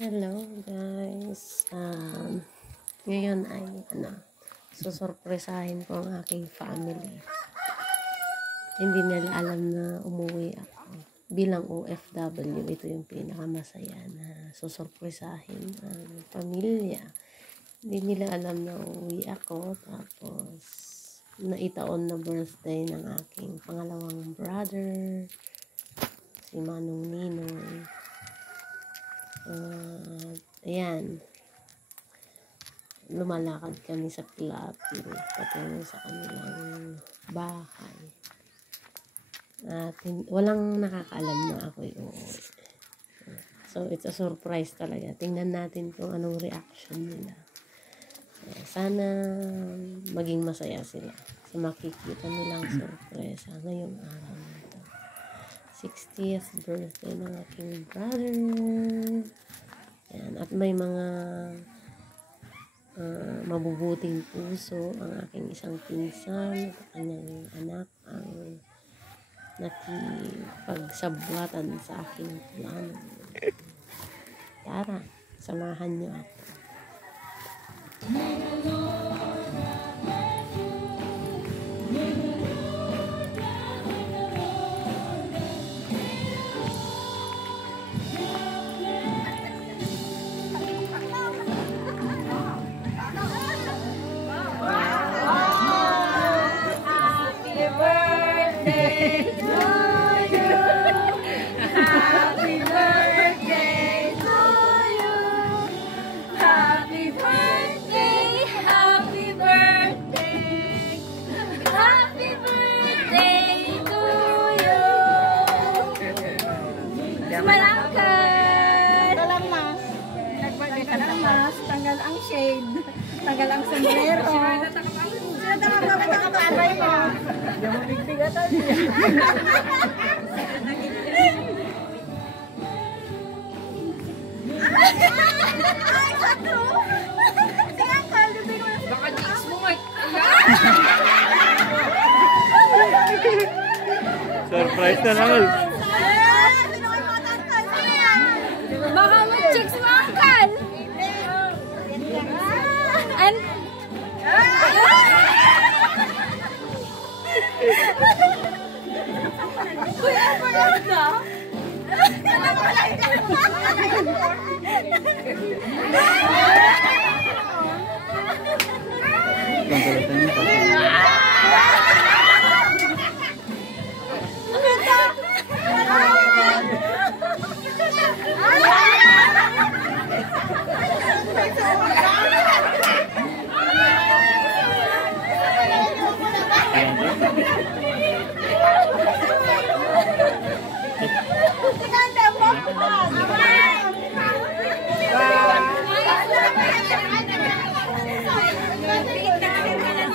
Hello guys. Ngayon ay susurpresahin ko ang aking family. Hindi nila alam na umuwi ako. Bilang OFW, ito yung pinakamasaya na susurpresahin ang pamilya. Hindi nila alam na uuwi ako. Tapos, naitaon na birthday ng aking pangalawang brother, si Manong Ninoy. Ayan, lumalakad kami sa Plato patungo sa kanilang bahay at walang nakakaalam na ako uuwi. So it's a surprise talaga. Tingnan natin kung anong reaction nila. Sana maging masaya sila sa makikita nilang surpresa ngayong araw na ito. 60th birthday ng aking brother. Yan. At may mga mabubuting puso ang aking isang pinsan at kanyang anak ang nakipagsabwatan sa aking plano. Tara, samahan niyo ako. Tanggal ang shade, tanggal ang sombrero. Sila nakapapalay mo. Hindi mo bigtigatan niya. Ay, sato! Sige, kalubin mo. Baka jigs mo, Mike. Surprise na naman. Baka mag-chicks mo, Uncle. Kuya, parang ka?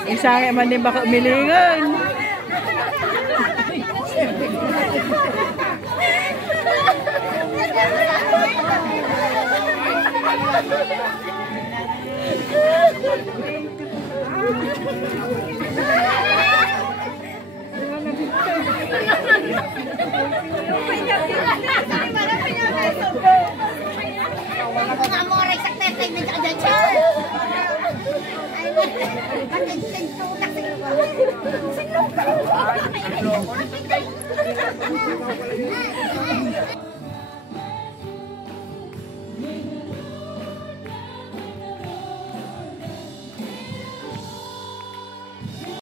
Isang man din baka umilingan. Amor, exactamente,